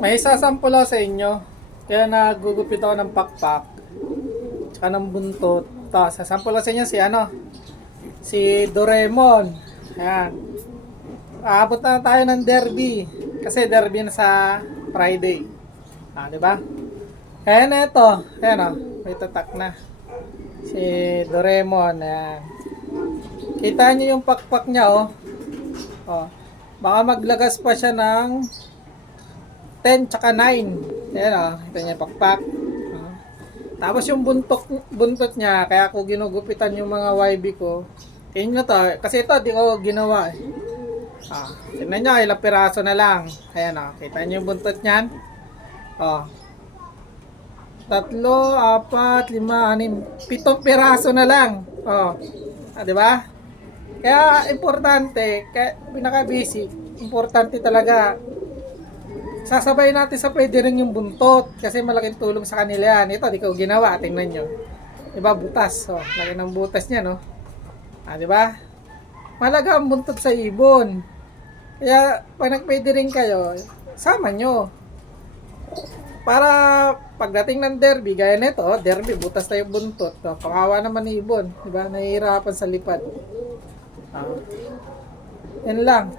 May sasample ako sa inyo. Kaya nagugupit ako ng pakpak. Tsaka ng buntot. Ito, sasample ako sa inyo si si Doraemon. Ayan. Aabot na tayo ng derby. Kasi derby na sa Friday. Di ba? Kaya na ito. Ayan may tatak na. Si Doraemon. Ayan. Kita niyo yung pakpak niya baka maglagas pa siya ng 10 tsaka 9. Ayan kita niya pakpak. Tapos yung buntot niya, kaya ako ginugupitan yung mga YB ko. Tingnan nyo to, kasi ito di ko ginawa tingnan nyo, ilang piraso na lang. Ayan kita nyo yung buntot niyan. 3, 4, 5, 6, 7 piraso na lang. Di ba? Kaya importante, kaya pinaka-basic, importante talaga sasabay natin sa pwede rin yung buntot kasi malaking tulong sa kanila yan. Ito, di ko ginawa. Tingnan nyo. Diba, butas. Laki ng butas niya, no? Diba? Malaga ang buntot sa ibon. Kaya, pag nagpwede rin kayo, sama nyo. Para pagdating ng derby, gaya nito, derby, butas tayo buntot. Pangawa naman ng ibon. Diba? Nahihirapan sa lipad. Yan lang.